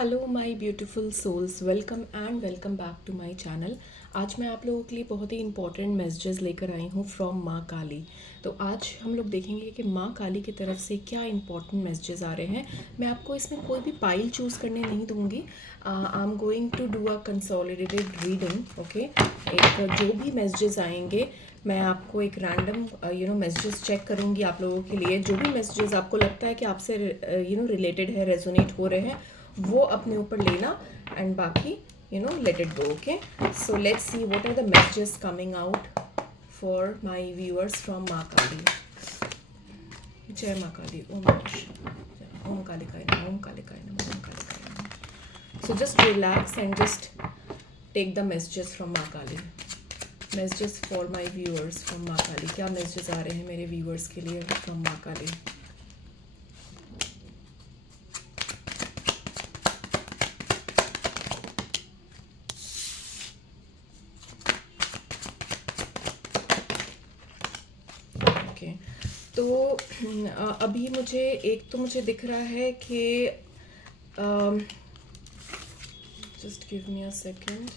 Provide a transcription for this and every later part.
Hello my beautiful souls, welcome and welcome back to my channel. आज मैं आप लोगों के लिए बहुत ही इंपॉर्टेंट मैसेजेस लेकर आई हूँ फ्रॉम माँ काली। तो आज हम लोग देखेंगे कि माँ काली की तरफ से क्या इंपॉर्टेंट मैसेजेस आ रहे हैं। मैं आपको इसमें कोई भी पाइल चूज़ करने नहीं दूँगी। I am going to do a consolidated reading. Okay, एक जो भी मैसेजेस आएंगे मैं आपको एक रैंडम मैसेजेस चेक करूँगी आप लोगों के लिए। जो भी मैसेजेस आपको लगता है कि आपसे रिलेटेड है, रेजोनेट हो रहे हैं, वो अपने ऊपर लेना एंड बाकी let it go. Okay, so let's see what are the messages coming out for my viewers from माँ काली। जय माँ काली, ओम ओम कालिकाय नमः, ओम कालिकाय नमः, ओम कालिकाय नमः। So just relax and just take the messages from माँ Kali. Messages for my viewers from माँ काली। क्या मैसेजेस आ रहे हैं मेरे व्यूअर्स के लिए फ्रॉम माँ काली? ओके, तो अभी मुझे दिख रहा है कि just give me a second.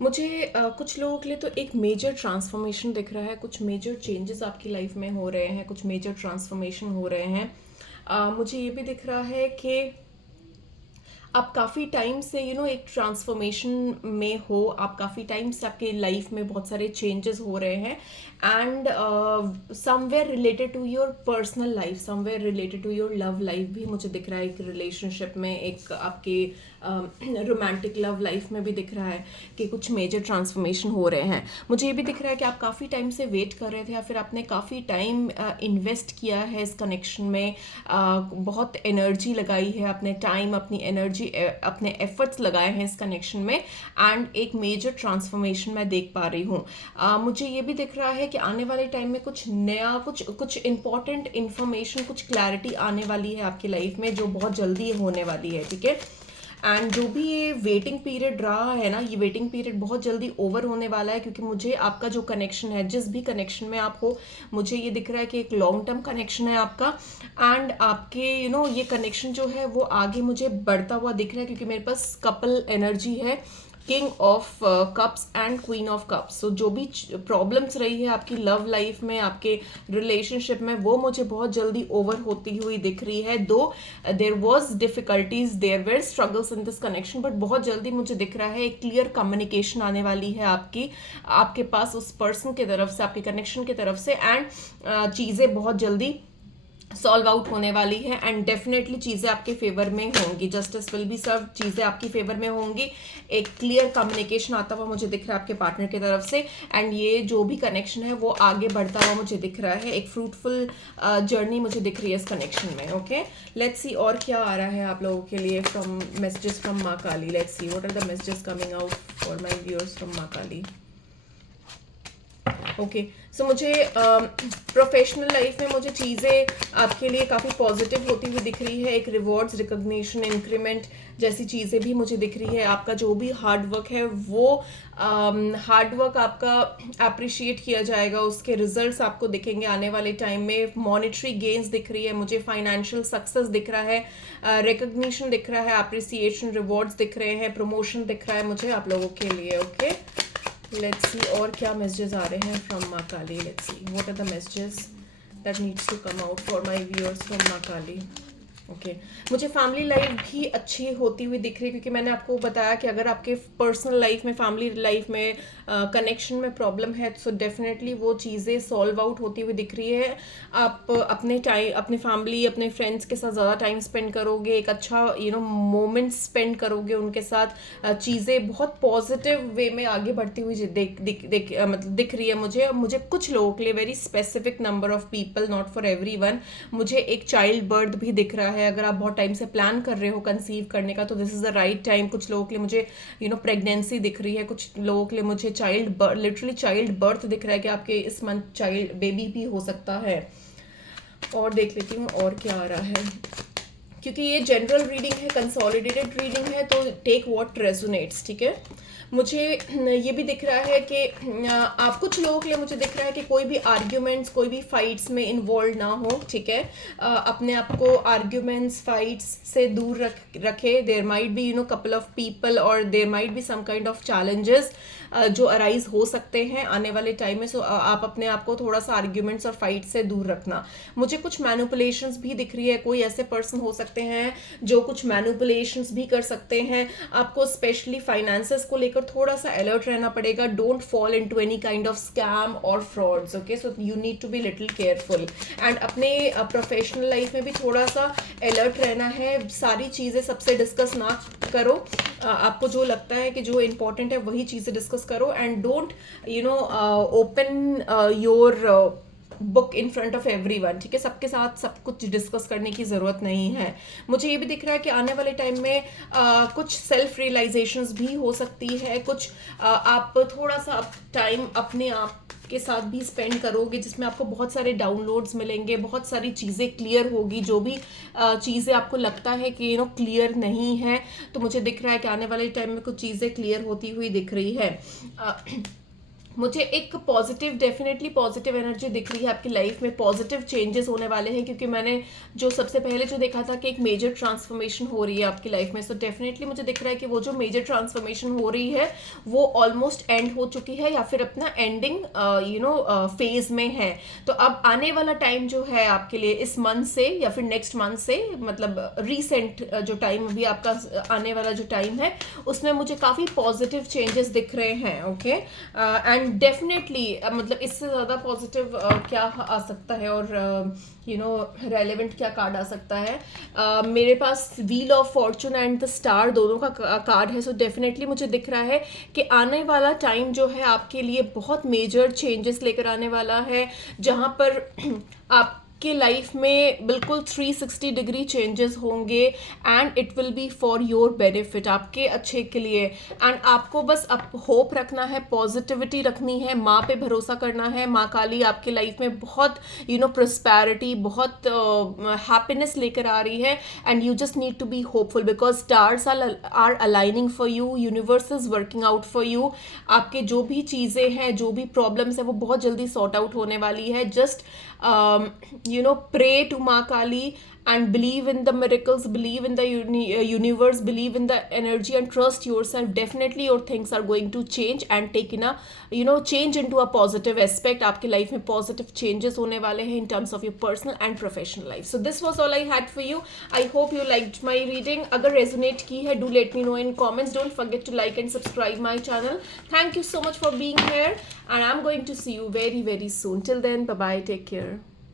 मुझे कुछ लोगों के लिए तो एक मेजर ट्रांसफॉर्मेशन दिख रहा है, कुछ मेजर चेंजेस आपकी लाइफ में हो रहे हैं, कुछ मेजर ट्रांसफॉर्मेशन हो रहे हैं। मुझे ये भी दिख रहा है कि आप काफ़ी टाइम से एक ट्रांसफॉर्मेशन में हो। आप काफ़ी टाइम से आपके लाइफ में बहुत सारे चेंजेस हो रहे हैं and somewhere related to your personal life, somewhere related to your love life भी मुझे दिख रहा है। एक रिलेशनशिप में, एक आपके रोमांटिक लव लाइफ में भी दिख रहा है कि कुछ मेजर ट्रांसफॉर्मेशन हो रहे हैं। मुझे ये भी दिख रहा है कि आप काफ़ी टाइम से वेट कर रहे थे या फिर आपने काफ़ी टाइम इन्वेस्ट किया है इस कनेक्शन में, बहुत एनर्जी लगाई है, अपने टाइम, अपनी एनर्जी, अपने एफर्ट्स लगाए हैं इस कनेक्शन में एंड एक मेजर ट्रांसफॉर्मेशन मैं देख पा रही हूँ। मुझे ये भी दिख रहा है कि आने वाले टाइम में कुछ नया, कुछ इंपॉर्टेंट इन्फॉर्मेशन, कुछ क्लैरिटी आने वाली है आपकी लाइफ में जो बहुत जल्दी होने वाली है। ठीक है, एंड जो भी ये वेटिंग पीरियड रहा है ना, ये वेटिंग पीरियड बहुत जल्दी ओवर होने वाला है, क्योंकि मुझे आपका जो कनेक्शन है, जिस भी कनेक्शन में आप हो, मुझे ये दिख रहा है कि एक लॉन्ग टर्म कनेक्शन है आपका एंड आपके ये कनेक्शन जो है वो आगे मुझे बढ़ता हुआ दिख रहा है, क्योंकि मेरे पास कपल एनर्जी है, king of cups and queen of cups. So जो भी प्रॉब्लम्स रही है आपकी लव लाइफ में, आपके रिलेशनशिप में, वो मुझे बहुत जल्दी ओवर होती हुई दिख रही है। Though there was difficulties, there were struggles in this connection, but बहुत जल्दी मुझे दिख रहा है एक क्लियर कम्युनिकेशन आने वाली है आपके पास उस पर्सन की तरफ से, आपके कनेक्शन की तरफ से, एंड चीज़ें बहुत जल्दी सॉल्व आउट होने वाली है एंड डेफिनेटली चीज़ें आपके फेवर में होंगी। जस्टिस विल बी सर्व, चीज़ें आपकी फेवर में होंगी। एक क्लियर कम्युनिकेशन आता हुआ मुझे दिख रहा है आपके पार्टनर की तरफ से एंड ये जो भी कनेक्शन है वो आगे बढ़ता हुआ मुझे दिख रहा है। एक फ्रूटफुल जर्नी मुझे दिख रही है इस कनेक्शन में। ओके, लेट्स सी और क्या आ रहा है आप लोगों के लिए फ्रॉम मैसेजेस फ्रॉम माँ Kali. Let's see what are the messages coming out for my viewers from माँ काली। ओके, सो मुझे प्रोफेशनल लाइफ में मुझे चीज़ें आपके लिए काफ़ी पॉजिटिव होती हुई दिख रही है। एक रिवॉर्ड्स, रिकॉग्निशन, इंक्रीमेंट जैसी चीज़ें भी मुझे दिख रही है। आपका जो भी हार्ड वर्क है वो हार्ड वर्क आपका अप्रिशिएट किया जाएगा, उसके रिजल्ट्स आपको दिखेंगे आने वाले टाइम में। मॉनेटरी गेन्स दिख रही है मुझे, फाइनेंशियल सक्सेस दिख रहा है, रिकॉग्निशन दिख रहा है, अप्रिसिएशन, रिवॉर्ड्स दिख रहे हैं, प्रमोशन दिख रहा है मुझे आप लोगों के लिए। ओके, लेट्स सी और क्या मैसेजेस आ रहे हैं फ्रॉम माँ Kali. Let's see what are the messages that needs to come out for my viewers from माँ काली। ओके, मुझे फैमिली लाइफ भी अच्छी होती हुई दिख रही है, क्योंकि मैंने आपको बताया कि अगर आपके पर्सनल लाइफ में, फैमिली लाइफ में कनेक्शन में प्रॉब्लम है तो डेफिनेटली वो चीज़ें सॉल्व आउट होती हुई दिख रही है। आप अपने टाइम, अपने फैमिली, अपने फ्रेंड्स के साथ ज़्यादा टाइम स्पेंड करोगे, एक अच्छा मोमेंट स्पेंड करोगे उनके साथ। चीज़ें बहुत पॉजिटिव वे में आगे बढ़ती हुई मतलब दिख रही है मुझे कुछ लोगों के लिए, very specific number of people, not for everyone. मुझे एक चाइल्ड बर्थ भी दिख रहा है। अगर आप बहुत टाइम से प्लान कर रहे हो कंसीव करने का तो this is the right time. कुछ लोगों के लिए मुझे प्रेगनेंसी दिख रही है, कुछ लोगों के लिए मुझे लिटरली चाइल्ड बर्थ दिख रहा है कि आपके इस मंथ चाइल्ड बेबी भी हो सकता है। और देख लेती हूँ और क्या आ रहा है, क्योंकि ये जनरल रीडिंग है, कंसोलिडेटेड रीडिंग है, तो टेक व्हाट रेजोनेट्स, ठीक है। मुझे ये भी दिख रहा है कि आप कुछ लोगों के लिए मुझे दिख रहा है कि कोई भी आर्ग्यूमेंट्स, कोई भी फाइट्स में इन्वॉल्व ना हो, ठीक है। अपने आप को आर्ग्यूमेंट्स, फाइट्स से दूर रखे। There might be couple of people और there might be some kind of challenges जो अराइज हो सकते हैं आने वाले टाइम में। सो आप अपने आप को थोड़ा सा आर्ग्यूमेंट्स और फाइट से दूर रखना। मुझे कुछ मैनिपुलेशंस भी दिख रही है। कोई ऐसे पर्सन हो सकते हैं जो कुछ मैनिपुलेशंस भी कर सकते हैं। आपको स्पेशली फाइनेंसेस को लेकर थोड़ा सा अलर्ट रहना पड़ेगा। Don't fall into any kind of scam और frauds, okay. So you need to be little careful. And अपने प्रोफेशनल लाइफ में भी थोड़ा सा अलर्ट रहना है। सारी चीज़ें सबसे डिस्कस ना करो। आपको जो लगता है कि जो इम्पोर्टेंट है वही चीज़ें डिस्कस करो। And don't open your book in front of everyone, ठीक है। सबके साथ सब कुछ डिस्कस करने की ज़रूरत नहीं है। मुझे ये भी दिख रहा है कि आने वाले टाइम में कुछ सेल्फ रियलाइजेशंस भी हो सकती है। कुछ आप थोड़ा सा टाइम अपने आप के साथ भी स्पेंड करोगे, जिसमें आपको बहुत सारे डाउनलोड्स मिलेंगे, बहुत सारी चीज़ें क्लियर होगी। जो भी चीज़ें आपको लगता है कि क्लियर नहीं है, तो मुझे दिख रहा है कि आने वाले टाइम में कुछ चीज़ें क्लियर होती हुई दिख रही है। मुझे एक पॉजिटिव, डेफिनेटली पॉजिटिव एनर्जी दिख रही है आपकी लाइफ में। पॉजिटिव चेंजेस होने वाले हैं, क्योंकि मैंने जो सबसे पहले जो देखा था कि एक मेजर ट्रांसफॉर्मेशन हो रही है आपकी लाइफ में। सो डेफिनेटली मुझे दिख रहा है कि वो जो मेजर ट्रांसफॉर्मेशन हो रही है वो ऑलमोस्ट एंड हो चुकी है, या फिर अपना एंडिंग फेज में है। तो अब आने वाला टाइम जो है आपके लिए इस मंथ से या फिर नेक्स्ट मंथ से, मतलब रिसेंट जो टाइम अभी आपका आने वाला जो टाइम है, उसमें मुझे काफ़ी पॉजिटिव चेंजेस दिख रहे हैं, ओके। एंड डेफिनेटली मतलब इससे ज़्यादा पॉजिटिव क्या आ सकता है और रेलेवेंट क्या कार्ड आ सकता है। मेरे पास wheel of fortune and the star दोनों का कार्ड है। सो डेफिनेटली मुझे दिख रहा है कि आने वाला टाइम जो है आपके लिए बहुत मेजर चेंजेस लेकर आने वाला है, जहाँ पर आप के लाइफ में बिल्कुल 360 डिग्री चेंजेस होंगे। And it will be for your benefit, आपके अच्छे के लिए। एंड आपको बस होप रखना है, पॉजिटिविटी रखनी है, माँ पे भरोसा करना है। माँ काली आपके लाइफ में बहुत प्रोस्पैरिटी, बहुत हैप्पीनेस लेकर आ रही है। And you just need to be hopeful because stars are aligning for you, universe is working out for you. आपके जो भी चीज़ें हैं, जो भी प्रॉब्लम्स है, वो बहुत जल्दी सॉर्ट आउट होने वाली है। Just pray to Ma Kali and believe in the miracles, believe in the universe, believe in the energy and trust yourself. Definitely your things are going to change and take in a change into a positive aspect. आपके life में positive changes होने वाले हैं in terms of your personal and professional life. So this was all I had for you. I hope you liked my reading. अगर resonate की है, do let me know in comments. Don't forget to like and subscribe my channel. Thank you so much for being here and I'm going to see you very very soon. Till then, bye bye, take care.